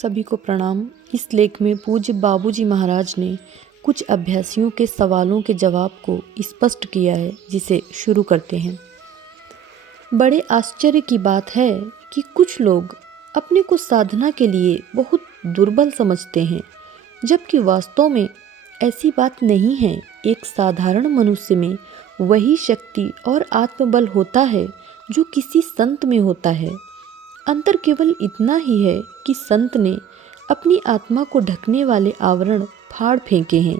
सभी को प्रणाम। इस लेख में पूज्य बाबूजी महाराज ने कुछ अभ्यासियों के सवालों के जवाब को स्पष्ट किया है, जिसे शुरू करते हैं। बड़े आश्चर्य की बात है कि कुछ लोग अपने को साधना के लिए बहुत दुर्बल समझते हैं, जबकि वास्तव में ऐसी बात नहीं है। एक साधारण मनुष्य में वही शक्ति और आत्मबल होता है जो किसी संत में होता है। अंतर केवल इतना ही है कि संत ने अपनी आत्मा को ढकने वाले आवरण फाड़ फेंके हैं,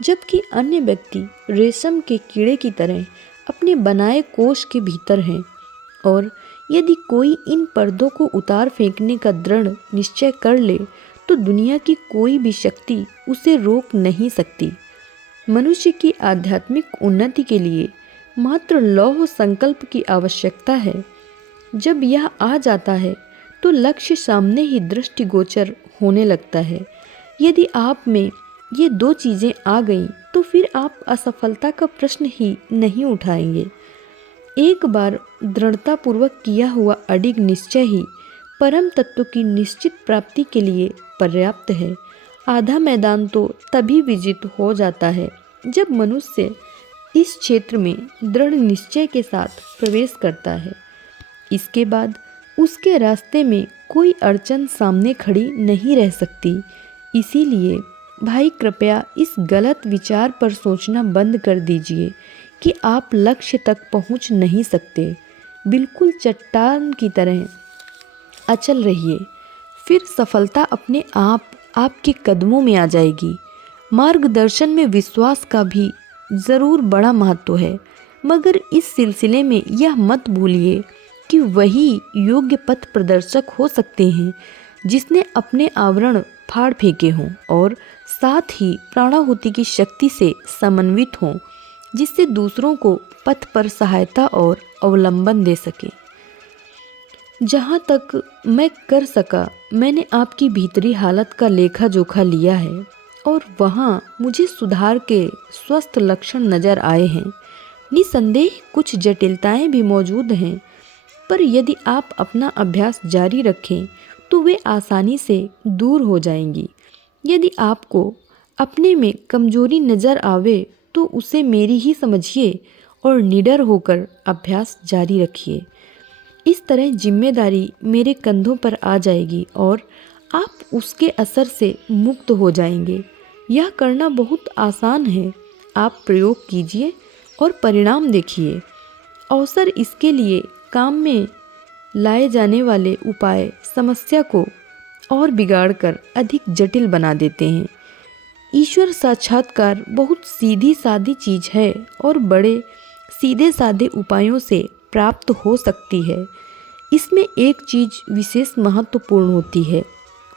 जबकि अन्य व्यक्ति रेशम के कीड़े की तरह अपने बनाए कोष के भीतर हैं। और यदि कोई इन पर्दों को उतार फेंकने का दृढ़ निश्चय कर ले तो दुनिया की कोई भी शक्ति उसे रोक नहीं सकती। मनुष्य की आध्यात्मिक उन्नति के लिए मात्र लौह संकल्प की आवश्यकता है। जब यह आ जाता है तो लक्ष्य सामने ही दृष्टिगोचर होने लगता है। यदि आप में ये दो चीज़ें आ गईं तो फिर आप असफलता का प्रश्न ही नहीं उठाएंगे। एक बार दृढ़तापूर्वक किया हुआ अडिग निश्चय ही परम तत्व की निश्चित प्राप्ति के लिए पर्याप्त है। आधा मैदान तो तभी विजित हो जाता है जब मनुष्य इस क्षेत्र में दृढ़ निश्चय के साथ प्रवेश करता है। इसके बाद उसके रास्ते में कोई अड़चन सामने खड़ी नहीं रह सकती। इसीलिए भाई, कृपया इस गलत विचार पर सोचना बंद कर दीजिए कि आप लक्ष्य तक पहुंच नहीं सकते। बिल्कुल चट्टान की तरह अचल रहिए, फिर सफलता अपने आप आपके कदमों में आ जाएगी। मार्गदर्शन में विश्वास का भी ज़रूर बड़ा महत्व है, मगर इस सिलसिले में यह मत भूलिए कि वही योग्य पथ प्रदर्शक हो सकते हैं जिसने अपने आवरण फाड़ फेंके हों और साथ ही प्राणाहुति की शक्ति से समन्वित हों, जिससे दूसरों को पथ पर सहायता और अवलंबन दे सके। जहाँ तक मैं कर सका मैंने आपकी भीतरी हालत का लेखा जोखा लिया है और वहाँ मुझे सुधार के स्वस्थ लक्षण नज़र आए हैं। निसंदेह कुछ जटिलताएं भी मौजूद हैं, पर यदि आप अपना अभ्यास जारी रखें तो वे आसानी से दूर हो जाएंगी। यदि आपको अपने में कमजोरी नज़र आवे तो उसे मेरी ही समझिए और निडर होकर अभ्यास जारी रखिए। इस तरह जिम्मेदारी मेरे कंधों पर आ जाएगी और आप उसके असर से मुक्त हो जाएंगे। यह करना बहुत आसान है। आप प्रयोग कीजिए और परिणाम देखिए। अवसर इसके लिए काम में लाए जाने वाले उपाय समस्या को और बिगाड़कर अधिक जटिल बना देते हैं। ईश्वर साक्षात्कार बहुत सीधी सादी चीज़ है और बड़े सीधे साधे उपायों से प्राप्त हो सकती है। इसमें एक चीज़ विशेष महत्वपूर्ण होती है,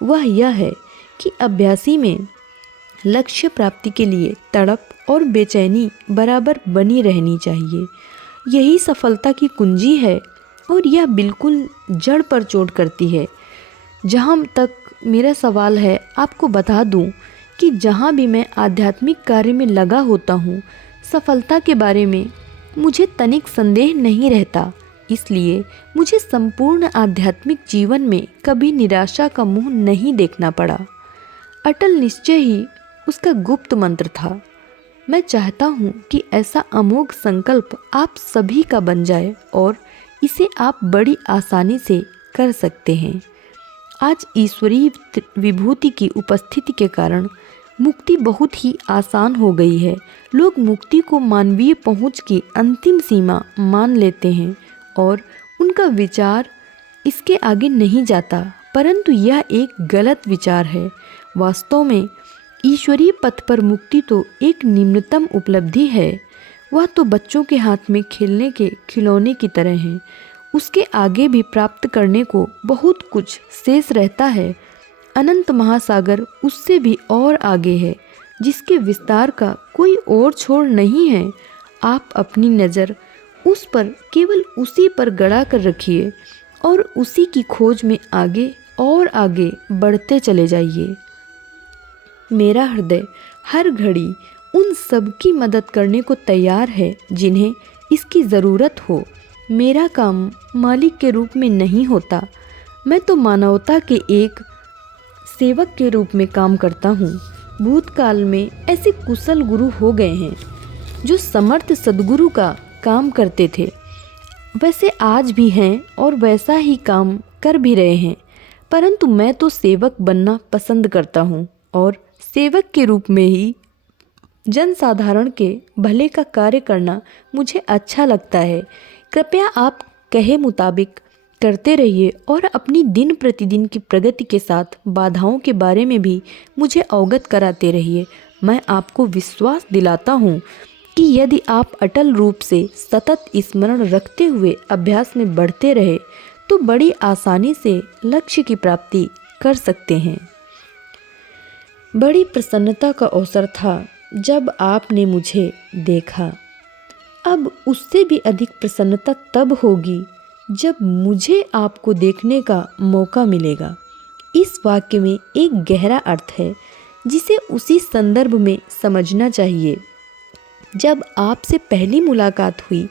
वह यह है कि अभ्यासी में लक्ष्य प्राप्ति के लिए तड़प और बेचैनी बराबर बनी रहनी चाहिए। यही सफलता की कुंजी है और यह बिल्कुल जड़ पर चोट करती है। जहाँ तक मेरा सवाल है, आपको बता दूं कि जहाँ भी मैं आध्यात्मिक कार्य में लगा होता हूँ, सफलता के बारे में मुझे तनिक संदेह नहीं रहता। इसलिए मुझे संपूर्ण आध्यात्मिक जीवन में कभी निराशा का मुंह नहीं देखना पड़ा। अटल निश्चय ही उसका गुप्त मंत्र था। मैं चाहता हूँ कि ऐसा अमोघ संकल्प आप सभी का बन जाए और इसे आप बड़ी आसानी से कर सकते हैं। आज ईश्वरीय विभूति की उपस्थिति के कारण मुक्ति बहुत ही आसान हो गई है। लोग मुक्ति को मानवीय पहुंच की अंतिम सीमा मान लेते हैं और उनका विचार इसके आगे नहीं जाता, परंतु यह एक गलत विचार है। वास्तव में ईश्वरीय पथ पर मुक्ति तो एक निम्नतम उपलब्धि है। वह तो बच्चों के हाथ में खेलने के खिलौने की तरह है। उसके आगे भी प्राप्त करने को बहुत कुछ शेष रहता है। अनंत महासागर उससे भी और आगे है, जिसके विस्तार का कोई और छोर नहीं है। आप अपनी नज़र उस पर, केवल उसी पर गड़ा कर रखिए और उसी की खोज में आगे और आगे बढ़ते चले जाइए। मेरा हृदय हर घड़ी उन सब की मदद करने को तैयार है जिन्हें इसकी ज़रूरत हो। मेरा काम मालिक के रूप में नहीं होता। मैं तो मानवता के एक सेवक के रूप में काम करता हूँ। भूतकाल में ऐसे कुशल गुरु हो गए हैं जो समर्थ सद्गुरु का काम करते थे, वैसे आज भी हैं और वैसा ही काम कर भी रहे हैं, परंतु मैं तो सेवक बनना पसंद करता हूँ और सेवक के रूप में ही जनसाधारण के भले का कार्य करना मुझे अच्छा लगता है। कृपया आप कहे मुताबिक करते रहिए और अपनी दिन प्रतिदिन की प्रगति के साथ बाधाओं के बारे में भी मुझे अवगत कराते रहिए। मैं आपको विश्वास दिलाता हूँ कि यदि आप अटल रूप से सतत स्मरण रखते हुए अभ्यास में बढ़ते रहे तो बड़ी आसानी से लक्ष्य की प्राप्ति कर सकते हैं। बड़ी प्रसन्नता का अवसर था जब आपने मुझे देखा। अब उससे भी अधिक प्रसन्नता तब होगी जब मुझे आपको देखने का मौका मिलेगा। इस वाक्य में एक गहरा अर्थ है जिसे उसी संदर्भ में समझना चाहिए। जब आपसे पहली मुलाकात हुई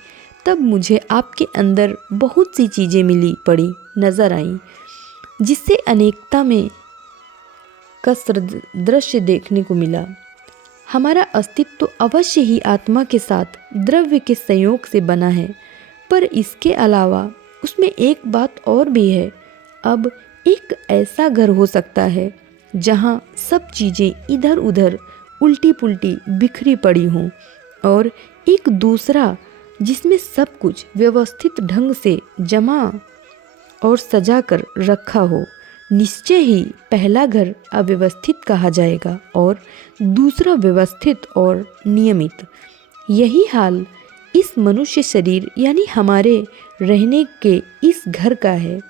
तब मुझे आपके अंदर बहुत सी चीज़ें मिली पड़ी नज़र आईं, जिससे अनेकता में कसर दृश्य देखने को मिला। हमारा अस्तित्व तो अवश्य ही आत्मा के साथ द्रव्य के संयोग से बना है, पर इसके अलावा उसमें एक बात और भी है। अब एक ऐसा घर हो सकता है जहाँ सब चीज़ें इधर उधर उल्टी पुल्टी बिखरी पड़ी हों, और एक दूसरा जिसमें सब कुछ व्यवस्थित ढंग से जमा और सजा कर रखा हो। निश्चय ही पहला घर अव्यवस्थित कहा जाएगा और दूसरा व्यवस्थित और नियमित। यही हाल इस मनुष्य शरीर यानी हमारे रहने के इस घर का है।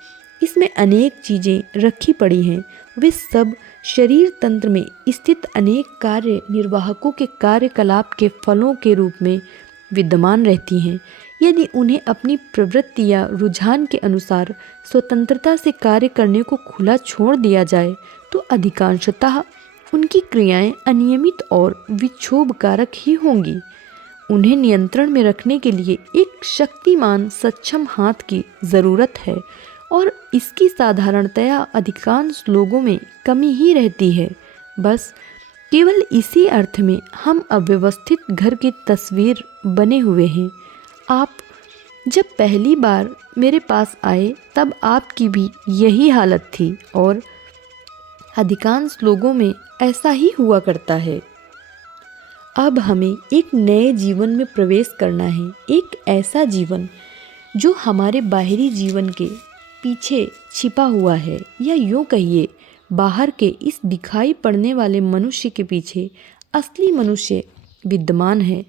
इसमें अनेक चीज़ें रखी पड़ी हैं, वे सब शरीर तंत्र में स्थित अनेक कार्य निर्वाहकों के कार्यकलाप के फलों के रूप में विद्यमान रहती हैं। यदि उन्हें अपनी प्रवृत्ति या रुझान के अनुसार स्वतंत्रता से कार्य करने को खुला छोड़ दिया जाए तो अधिकांशतः उनकी क्रियाएं अनियमित और विक्षोभकारक ही होंगी। उन्हें नियंत्रण में रखने के लिए एक शक्तिमान सक्षम हाथ की ज़रूरत है, और इसकी साधारणतया अधिकांश लोगों में कमी ही रहती है। बस केवल इसी अर्थ में हम अव्यवस्थित घर की तस्वीर बने हुए हैं। आप जब पहली बार मेरे पास आए तब आपकी भी यही हालत थी, और अधिकांश लोगों में ऐसा ही हुआ करता है। अब हमें एक नए जीवन में प्रवेश करना है, एक ऐसा जीवन जो हमारे बाहरी जीवन के पीछे छिपा हुआ है, या यूँ कहिए बाहर के इस दिखाई पड़ने वाले मनुष्य के पीछे असली मनुष्य विद्यमान है।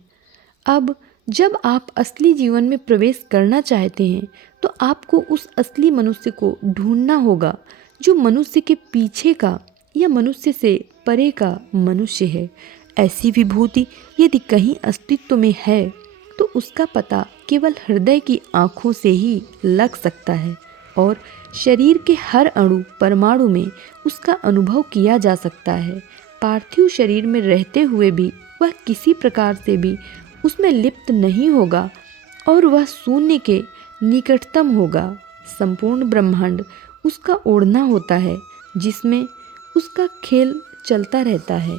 अब जब आप असली जीवन में प्रवेश करना चाहते हैं तो आपको उस असली मनुष्य को ढूंढना होगा जो मनुष्य के पीछे का या मनुष्य से परे का मनुष्य है। ऐसी विभूति यदि कहीं अस्तित्व में है तो उसका पता केवल हृदय की आँखों से ही लग सकता है, और शरीर के हर अणु परमाणु में उसका अनुभव किया जा सकता है। पार्थिव शरीर में रहते हुए भी वह किसी प्रकार से भी उसमें लिप्त नहीं होगा और वह शून्य के निकटतम होगा। संपूर्ण ब्रह्मांड उसका ओढ़ना होता है जिसमें उसका खेल चलता रहता है।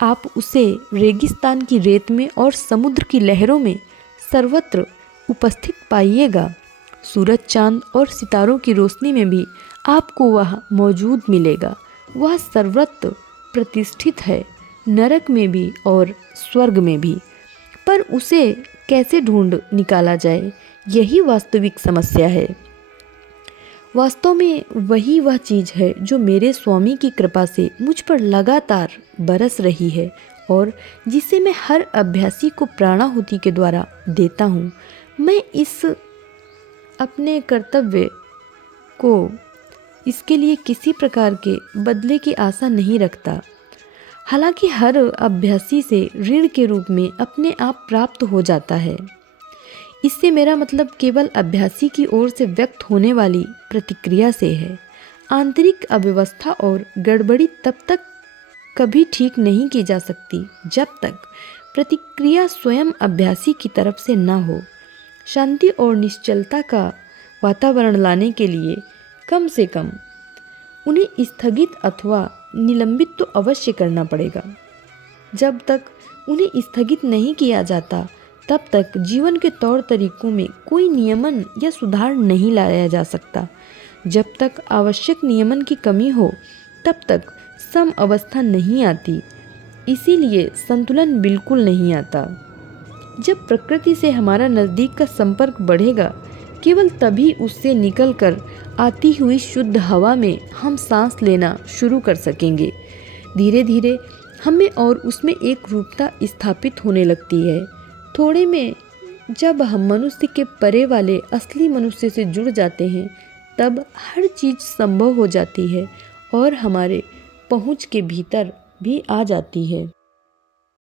आप उसे रेगिस्तान की रेत में और समुद्र की लहरों में सर्वत्र उपस्थित पाइएगा। सूरज, चांद और सितारों की रोशनी में भी आपको वह मौजूद मिलेगा। वह सर्वत्र प्रतिष्ठित है, नरक में भी और स्वर्ग में भी। पर उसे कैसे ढूंढ निकाला जाए, यही वास्तविक समस्या है। वास्तव में वही वह चीज़ है जो मेरे स्वामी की कृपा से मुझ पर लगातार बरस रही है और जिसे मैं हर अभ्यासी को प्राणाहुति के द्वारा देता हूँ। मैं इस अपने कर्तव्य को इसके लिए किसी प्रकार के बदले की आशा नहीं रखता। हालांकि हर अभ्यासी से ऋण के रूप में अपने आप प्राप्त हो जाता है। इससे मेरा मतलब केवल अभ्यासी की ओर से व्यक्त होने वाली प्रतिक्रिया से है। आंतरिक अव्यवस्था और गड़बड़ी तब तक कभी ठीक नहीं की जा सकती जब तक प्रतिक्रिया स्वयं अभ्यासी की तरफ से न हो। शांति और निश्चलता का वातावरण लाने के लिए कम से कम उन्हें स्थगित अथवा निलंबित तो अवश्य करना पड़ेगा। जब तक उन्हें स्थगित नहीं किया जाता तब तक जीवन के तौर तरीकों में कोई नियमन या सुधार नहीं लाया जा सकता। जब तक आवश्यक नियमन की कमी हो तब तक सम अवस्था नहीं आती, इसीलिए संतुलन बिल्कुल नहीं आता। जब प्रकृति से हमारा नज़दीक का संपर्क बढ़ेगा, केवल तभी उससे निकलकर आती हुई शुद्ध हवा में हम सांस लेना शुरू कर सकेंगे। धीरे धीरे हमें और उसमें एक रूपता स्थापित होने लगती है। थोड़े में जब हम मनुष्य के परे वाले असली मनुष्य से जुड़ जाते हैं, तब हर चीज़ संभव हो जाती है और हमारे पहुँच के भीतर भी आ जाती है।